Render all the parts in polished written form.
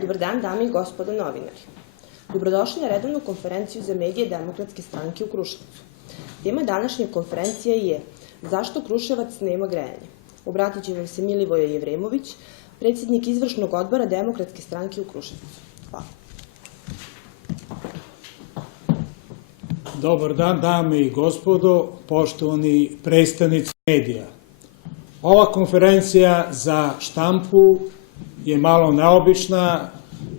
Dobar dan, dame i gospodo novinari. Dobrodošli na redovnu konferenciju za medije Demokratske stranke u Kruševcu. Tema današnje konferencije je zašto Kruševac nema grejanje. Obratit će vam se Milivoje Jevremović, predsjednik izvršnog odbora Demokratske stranke u Kruševcu. Hvala. Dobar dan, dame i gospodo, poštovani predstavnici medija. Ova konferencija za štampu je malo neobična.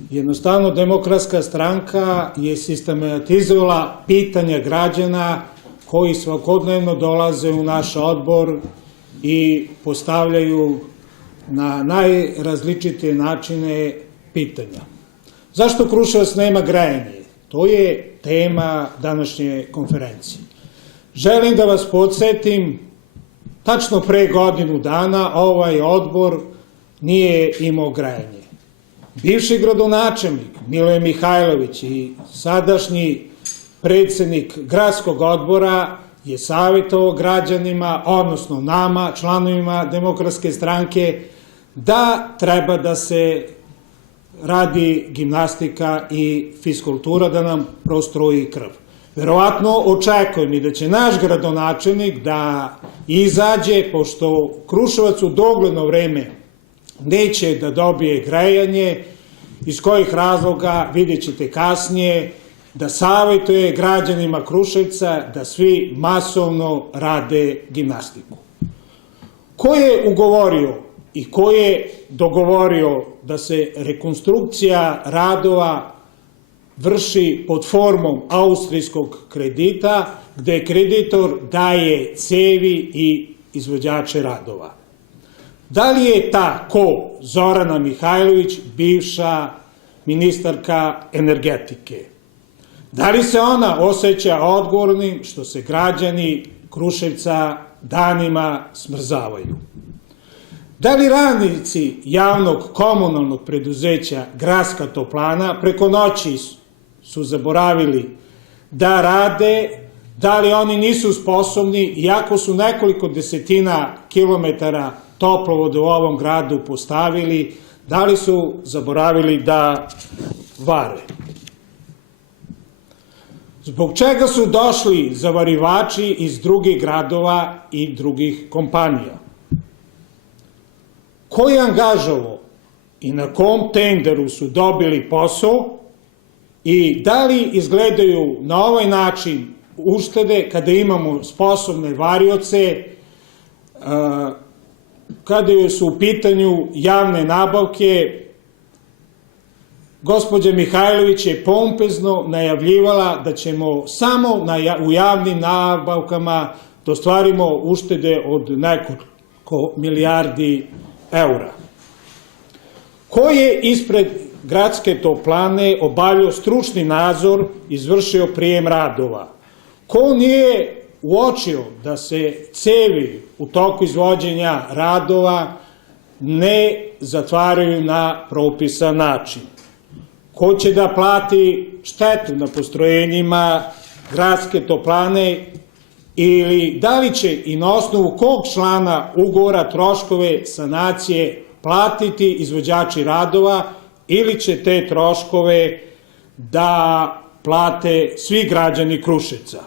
Jednostavno, Demokratska stranka je sistematizovala pitanja građana koji svakodnevno dolaze u naš odbor i postavljaju na najrazličitije načine pitanja. Zašto Kruševac nema grejanje? To je tema današnje konferencije. Želim da vas podsjetim, tačno pre godinu dana ovaj odbor nije imao grejanje. Bivši gradonačelnik Miloje Mihajlović i sadašnji predsjednik gradskog odbora je savjetovao građanima, odnosno nama, članovima Demokratske stranke, da treba da se radi gimnastika i fiskultura, da nam prostruji krv. Verovatno očekujem i da će naš gradonačelnik da izađe, pošto Kruševac u dogledno vreme neće da dobije grejanje, iz kojih razloga vidjet ćete kasnije, da savjetuje građanima Kruševca da svi masovno rade gimnastiku. Ko je ugovorio i ko je dogovorio da se rekonstrukcija radova vrši pod formom austrijskog kredita, gde kreditor daje cevi i izvođače radova? Da li je ta ko Zorana Mihajlović, bivša ministarka energetike? Da li se ona osjeća odgovornim što se građani Kruševca danima smrzavaju? Da li radnici javnog komunalnog preduzeća Gradska toplana preko noći su zaboravili da rade? Da li oni nisu sposobni, iako su nekoliko desetina kilometara toplovoda u ovom gradu postavili, da li su zaboravili da vare? Zbog čega su došli zavarivači iz drugih gradova i drugih kompanija? Ko je angažovao i na kom tenderu su dobili posao i da li izgledaju na ovaj način uštede kada imamo sposobne varioce, kada su u pitanju javne nabavke? Gospođa Mihajlović je pompezno najavljivala da ćemo samo u javnim nabavkama da ostvarimo uštede od nekoliko milijardi eura. Ko je ispred Gradske toplane obavljao stručni nadzor, izvršio prijem radova? Ko nije uočio da se cevi u toku izvođenja radova ne zatvaraju na propisan način? Ko će da plati štetu na postrojenjima Gradske toplane ili da li će i na osnovu kog člana ugovora troškove sanacije platiti izvođači radova ili će te troškove da plate svi građani Kruševca?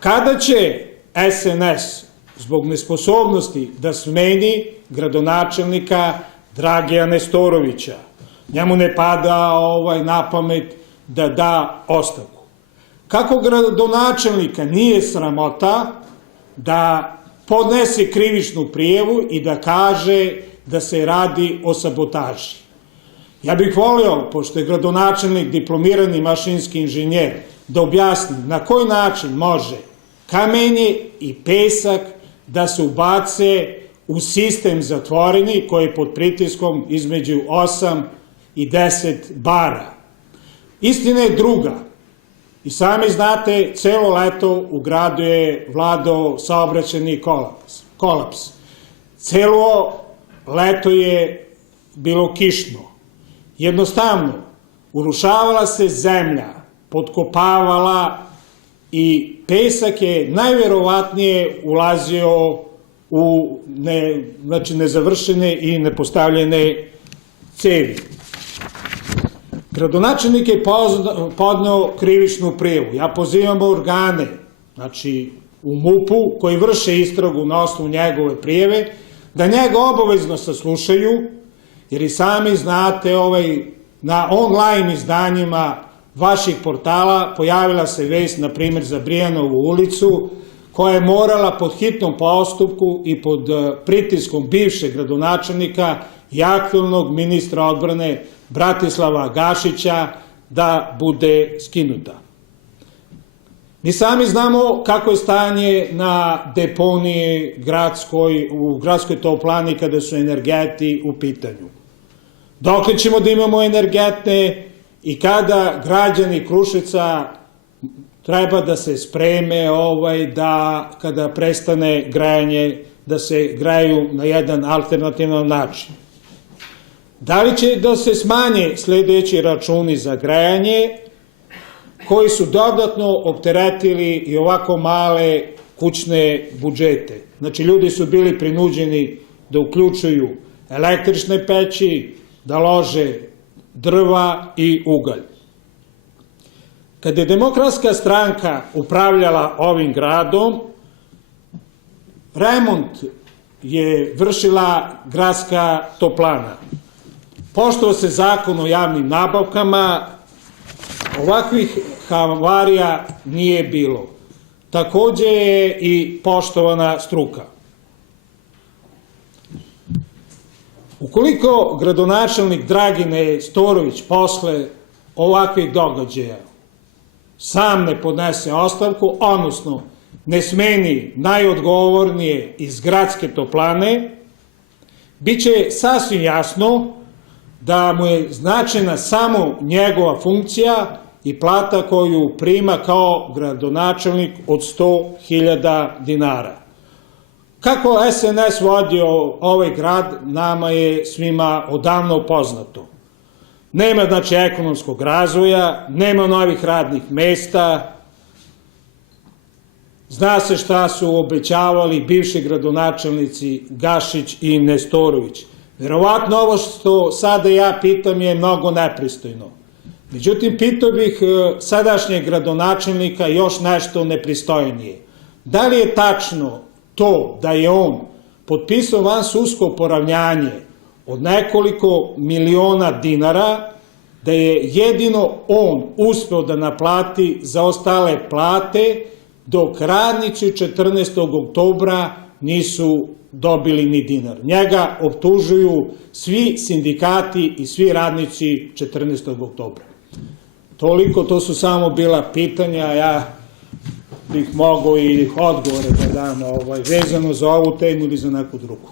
Kada će SNS zbog nesposobnosti da smeni gradonačelnika Dragija Nestorovića? Njemu ne pada na pamet da da ostavku. Kako gradonačelnika nije sramota da podnese krivičnu prijavu i da kaže da se radi o sabotaži? Ja bih volio, pošto je gradonačelnik diplomirani mašinski inženjer, da objasni na koji način može kamenje i pesak da se ubace u sistem zatvoreni koji je pod pritiskom između 8 i 10 bara. Istina je druga. I sami znate, celo leto u gradu je vladao saobraćajni kolaps. Celo leto je bilo kišno. Jednostavno, urušavala se zemlja, potkopavala i pesak je najverovatnije ulazio u nezavršene i nepostavljene cevi. Gradonačelnik je podneo krivičnu prijavu. Ja pozivam organe, znači u MUP-u, koji vrše istragu na osnovu njegove prijave, da njega obavezno saslušaju, jer i sami znate na online izdanjima vaših portala pojavila se vest, na primjer, za Brijanovu ulicu, koja je morala pod hitnom postupku i pod pritiskom bivšeg gradonačelnika i aktuelnog ministra odbrane Bratislava Gašića da bude skinuta. Mi sami znamo kako je stanje na deponiji u gradskoj toplani kada su energeti u pitanju. Dokle ćemo da imamo energetne i kada građani Kruševca treba da se spreme da kada prestane grejanje, da se greju na jedan alternativan način. Da li će da se smanje sledeći računi za grejanje, koji su dodatno opteretili i ovako male kućne budžete. Znači, ljudi su bili prinuđeni da uključuju električne peći, da lože drva i ugalj. Kada je Demokratska stranka upravljala ovim gradom, remont je vršila gradska toplana. Poštovao se zakon o javnim nabavkama, ovakvih havarija nije bilo. Takođe je i poštovana struka. Ukoliko gradonačelnik Dragine Storović posle ovakvih događaja sam ne podnese ostavku, odnosno ne smeni najodgovornije iz gradske toplane, bit će sasvim jasno da mu je značajna samo njegova funkcija i plata koju prima kao gradonačelnik od 100.000 dinara. Kako SNS vodio ovaj grad, nama je svima odavno poznato. Nema, znači, ekonomskog razvoja, nema novih radnih mesta, zna se šta su obećavali bivši gradonačelnici Gašić i Nestorović. Verovatno ovo što sada ja pitam je mnogo nepristojno. Međutim, pitao bih sadašnjeg gradonačelnika još nešto nepristojnije. Da li je tačno to da je on potpisao vansudsko poravnjanje od nekoliko miliona dinara, da je jedino on uspeo da naplati zaostale plate, dok radnici 14. oktobra nisu dobili ni dinar. Njega optužuju svi sindikati i svi radnici 14. oktobra. Toliko, to su samo bila pitanja, ja bih mogao i odgovore da dam vezano za ovu temu ili za neku drugu.